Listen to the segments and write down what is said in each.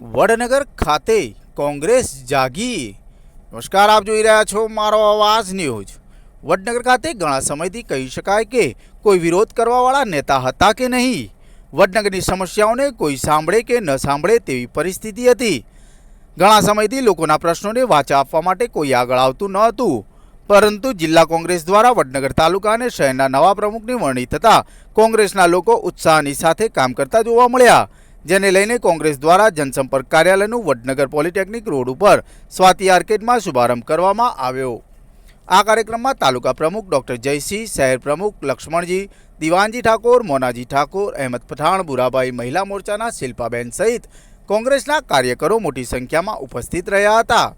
વડનગર ખાતે કોંગ્રેસ જાગી. નમસ્કાર, આપ જોઈ રહ્યા છો મારો અવાજ ન્યૂઝ. વડનગર ખાતે ઘણા સમયથી કહી શકાય કે કોઈ વિરોધ કરવાવાળા નેતા હતા કે નહીં? વડનગરની સમસ્યાઓને કોઈ સાંભળે કે ન સાંભળે તેવી પરિસ્થિતિ હતી. ઘણા સમયથી લોકોના પ્રશ્નોને વાચા આપવા માટે કોઈ આગળ આવતું ન હતું. પરંતુ જિલ્લા કોંગ્રેસ દ્વારા વડનગર તાલુકા અને શહેરના નવા પ્રમુખની વરણી થતાં કોંગ્રેસના લોકો ઉત્સાહની સાથે કામ કરતા જોવા મળ્યા. જેને લઈને કોંગ્રેસ દ્વારા જનસંપર્ક કાર્યાલયનું વડનગર પોલિટેકનિક રોડ ઉપર સ્વાતિ આર્કેડમાં શુભારંભ કરવામાં આવ્યો. આ કાર્યક્રમમાં તાલુકા પ્રમુખ ડોક્ટર જયસિંહ, શહેર પ્રમુખ લક્ષ્મણજી, દિવાનજી ઠાકોર, મોનાજી ઠાકોર, અહેમદ પઠાણ, બુરાભાઈ મહિલા મોરચાના શિલ્પાબેન સહિત કોંગ્રેસના કાર્યકરો મોટી સંખ્યામાં ઉપસ્થિત રહ્યા હતા.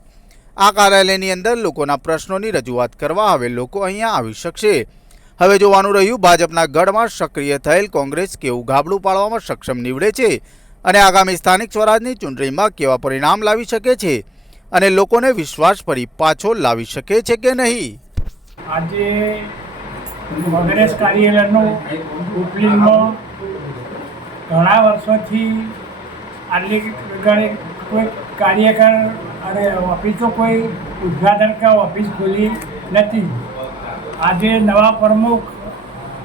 આ કાર્યાલયની અંદર લોકોના પ્રશ્નોની રજૂઆત કરવા હવે લોકો અહીંયા આવી શકશે. હવે જોવાનું રહ્યું ભાજપના ગઢમાં સક્રિય થયેલ કોંગ્રેસ કેવું ગાબડું પાડવામાં સક્ષમ નીવડે છે અને આગામી સ્થાનિક સ્વરાજની ચૂંટણીમાં કેવા પરિણામ લાવી શકે છે અને લોકોને વિશ્વાસ ફરી પાછો લાવી શકે છે કે નહીં? આજે કોંગ્રેસ કાર્યાલયનું ઘણા વર્ષોથી આટલી કોઈ કાર્યકર અને ઓફિસો કોઈ ઉદઘાટન કે ઓફિસ ખોલી નથી. આજે નવા પ્રમુખ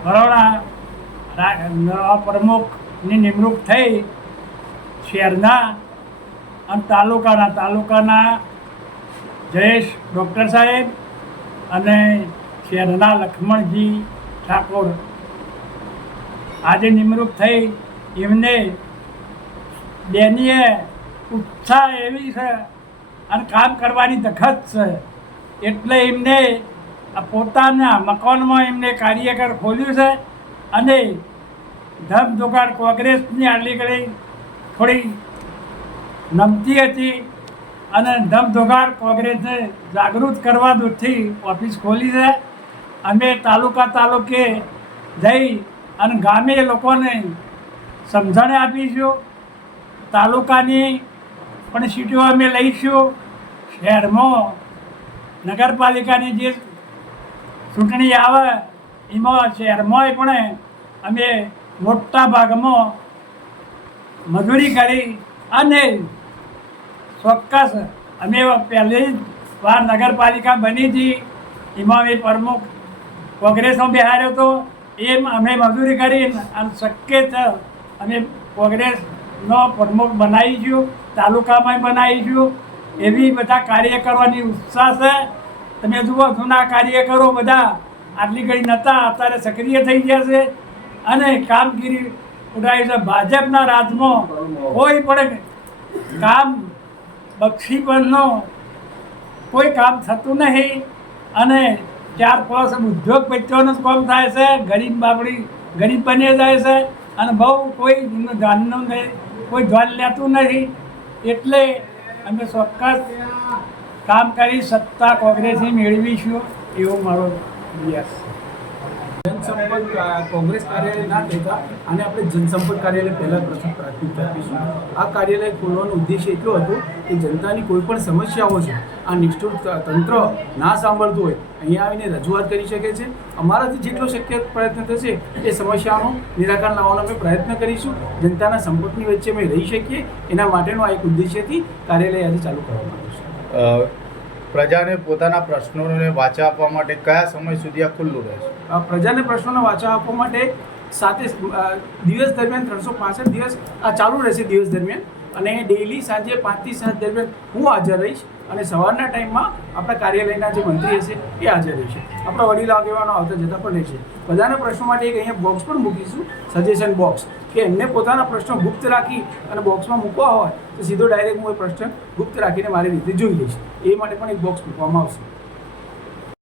બરોડા નવા પ્રમુખની નિમણૂક થઈ શહેરના અને તાલુકાના તાલુકાના જયેશ ડૉક્ટર સાહેબ અને શહેરના લક્ષ્મણજી ઠાકોર. આજે નિમણૂક થઈ, એમને બેનીએ ઉત્સાહ એવી છે અને કામ કરવાની તખત છે. એટલે એમને પોતાના મકાનમાં એમને કાર્યકર ખોલ્યું છે અને ધમધોકાર કોંગ્રેસની આટલી ઘડી થોડી નમતી હતી અને ધમ દુકાળ કોંગ્રેસને જાગૃત કરવા દૂરથી ઓફિસ ખોલી છે. અમે તાલુકા તાલુકે જઈ અને ગામે લોકોને સમજણ આપીશું. તાલુકાની પણ સીટો અમે લઈશું. શહેરમાં નગરપાલિકાની જે ચૂંટણી આવે, એમાં શહેરમાં પણ અમે મોટા ભાગમાં મજૂરી કરી અને ચોક્કસ અમે પહેલી વાર નગરપાલિકા બની હતી. એમાં અમે પ્રમુખ કોંગ્રેસમાં બેહાર્યો હતો. એમ અમે મજૂરી કરી અને શક્ય અમે કોંગ્રેસનો પ્રમુખ બનાવીશું તાલુકામાં બનાવીશું એવી બધા કાર્ય કરવાની ઉત્સાહ છે. તમે જુઓ, જૂના કાર્યકરો બધા આટલી ઘડી નહોતા અત્યારે સક્રિય થઈ ગયા છે. અને કામગીરી ઉડાવી છે. ભાજપના રાજમાં કોઈ પણ કામ બક્ષીપણનો કોઈ કામ થતું નહીં. અને ચાર પાંચ ઉદ્યોગપતિઓનું જ કામ થાય છે. ગરીબ બાપડી, ગરીબ બની જાય છે. અને બહુ કોઈ ધ્યાનનું નહીં, કોઈ ધ્યાન લેતું નથી એટલે અમે ચોક્કસ કામ કરી સત્તા કોંગ્રેસની મેળવીશું એવો મારો યસ જનસંપર્ક કોંગ્રેસ કાર્યાલય ના કહેતા અને આપણે જનસંપર્ક કાર્યાલય પહેલાં પ્રથમ પ્રાથમિકતા આપીશું. આ કાર્યાલય ખોલવાનો ઉદ્દેશ એટલો હતો કે જનતાની કોઈ પણ સમસ્યાઓ છે, આ નિષ્ઠુર તંત્ર ના સાંભળતું હોય, અહીંયા આવીને રજૂઆત કરી શકે છે. અમારાથી જેટલો શક્ય પ્રયત્ન થશે એ સમસ્યાનું નિરાકરણ લાવવાનો અમે પ્રયત્ન કરીશું. જનતાના સંપર્કની વચ્ચે અમે રહી શકીએ. એના માટેનો આ એક ઉદ્દેશ્યથી કાર્યાલય આજે ચાલુ કરવામાં પ્રજાને પોતાના પ્રશ્નોને વાચા આપવા માટે કયા સમય સુધી આ ખુલ્લું રહેશે? પ્રજાને પ્રશ્નોને વાચા આપવા માટે સાતે દિવસ દરમિયાન ત્રણસો પાસઠ દિવસ આ ચાલુ રહેશે દિવસ દરમિયાન. અને ડેઈલી સાંજે પાંચથી સાત દરમિયાન હું હાજર રહીશ અને સવારના ટાઈમમાં આપણા કાર્યાલયના જે મંત્રી હશે એ હાજર રહેશે. આપણા વડીલ આગેવાનો આવતા જતા પણ રહેશે. બધાના પ્રશ્નો માટે એક અહીંયા બોક્સ પણ મૂકીશું. સજેશન બોક્સ કે એમને પોતાના પ્રશ્નો ગુપ્ત રાખી અને બોક્સમાં મૂકવા હોય તો સીધો ડાયરેક્ટ હું એ પ્રશ્ન ગુપ્ત રાખીને મારી રીતે જોઈ લઈશ. એ માટે પણ એક બોક્સ મૂકવામાં આવશે.